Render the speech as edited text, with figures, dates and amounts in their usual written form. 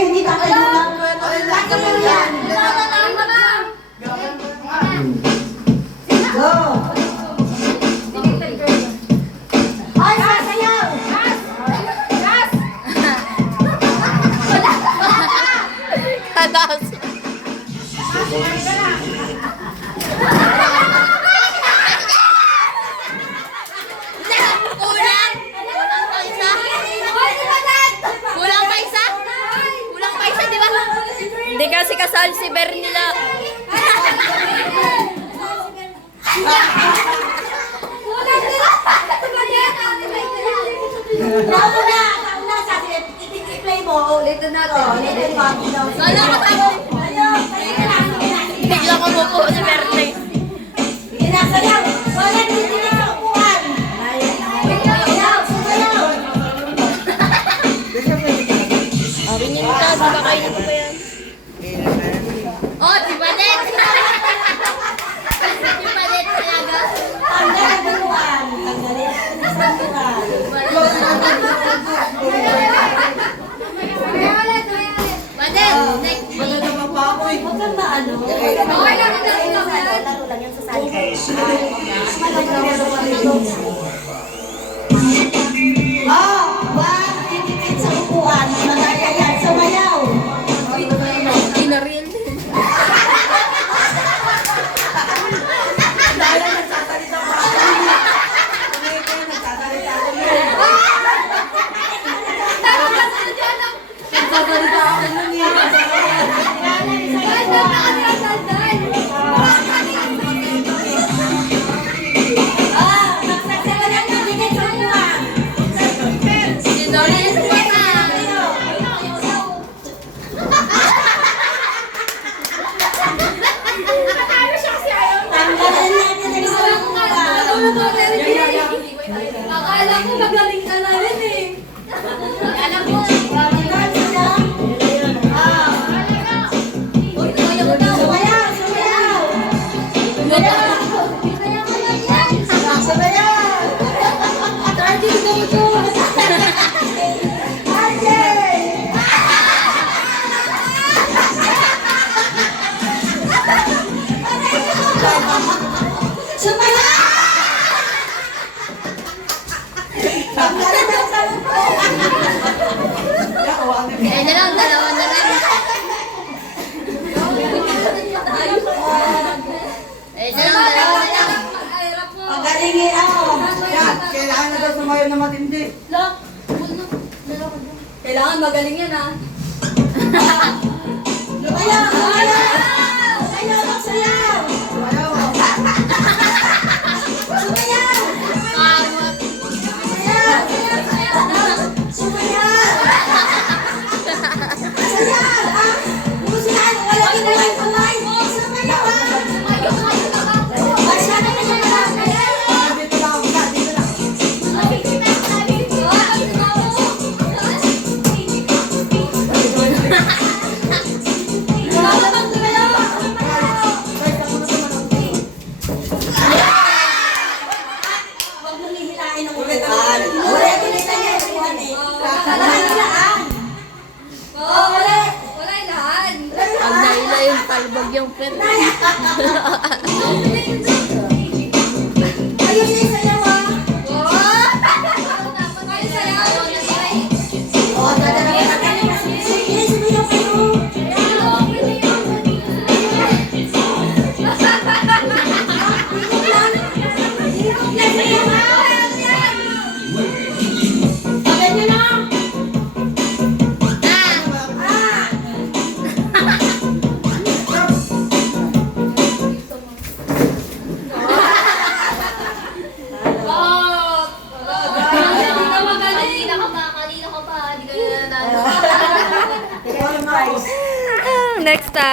hindi kakalimutan. Kakalimutan yan. Go! Ay, sasayaw! Tadas. Kulang. Kulang pa isa. Kulang pa isa. Kulang pa isa, di ba? Hindi kasi kasal si Bernila. Nauna, sabi, i-play mo. Ulitin natin. Ulitin mo. Wala ka tayo. Bigla ko mo po si Bernila. Inasayaw. Wala nitinig sa upuan. Sayaw. Ringin ka, nakakainin ko pa yan. Oh, di ba net? Di ba net talaga? Tanggalin ang buruan. Tanggalin ang buruan. Badet, next. Huwag kang maano. Laro lang yung sasali. Oh, wag titikit sa upuan. Magkakayan, sumayaw. Inaril. Magsasayaw ng titikit sa upuan. Sinolin pa na. Tanggalin natin ang sa upuan. Akala ko magaling ka na rin eh. Alam mo. Eh, na lang, dalawa na lang. Eh, na lang, dalawa na lang. Pagalingin ako. Kailangan na daw sumayo na matindi. Kailangan magaling yan ah. Lumayaw! Lumayaw! Sayaw! Magsayaw! Sumayaw! Sumayaw! Sumayaw! Sayaw! Ah! Musihan! Wala ginawang kamay! Sumayaw! Masyado na siya malaki! Dito lang ako na, dito lang. Huwag mong hihilain ang upuan. Ulit niya yung upuan eh. Hihilaan. Oo, wala. Wala ilahan. Ang naila yung talbog yung pet. Ayun yung sayaw ah. Ay, sayaw. Oo, dadalawin natin. Sige, sumayaw kayo. Ganyan na. Kanina ka pa. Hindi ka na nanalo. Next time.